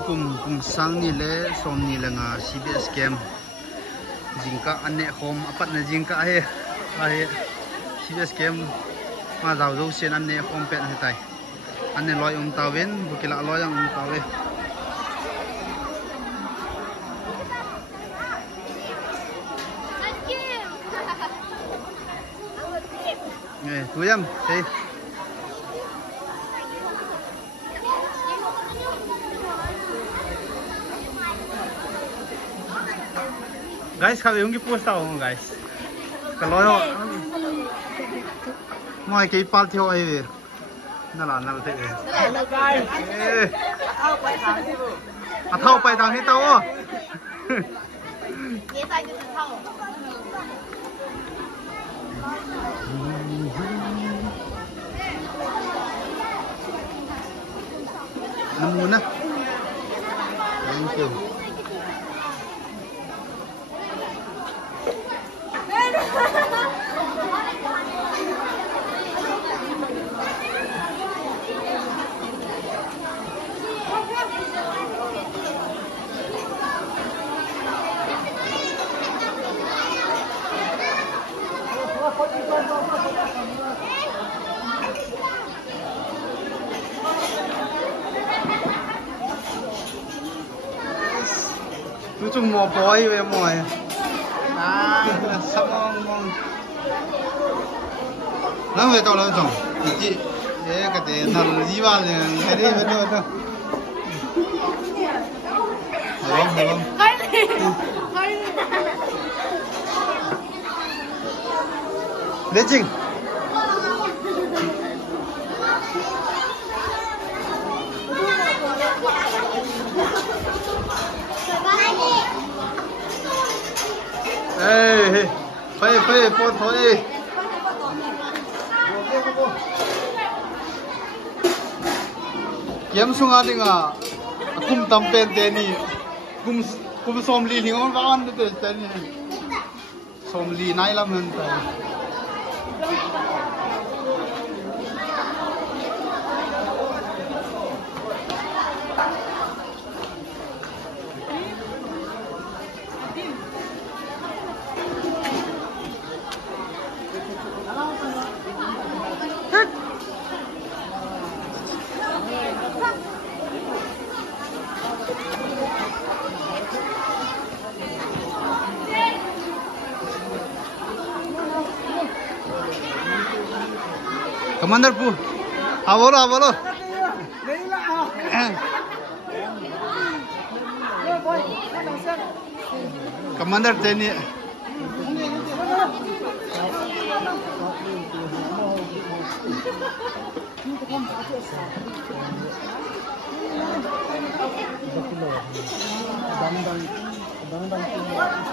kum sang ni le som ni le nga CBS camp jingka ane hom apat na jingka he CBS camp ma daw do sen ane hom pet he tai ane loy tawen bukila loy yang tawe tuyam hey guys kami yung post tao guys kalau mau kay pal theo ai về nala thế guys thao bay thang hết tao muna thank you tôi chung mò bói về mồi sắp ngon nó về tao là trồng chị để cái tiền thằng gì vào thì cái đi bên đâu thôi được không để chỉnh ê phê phôn thôi kiếm xuống đi ngà kum tam pen tên đi kum som li thì ngon vang được tên đi som li nai lắm hơn tay Commander Pu, awalo. Commander Teni. Bang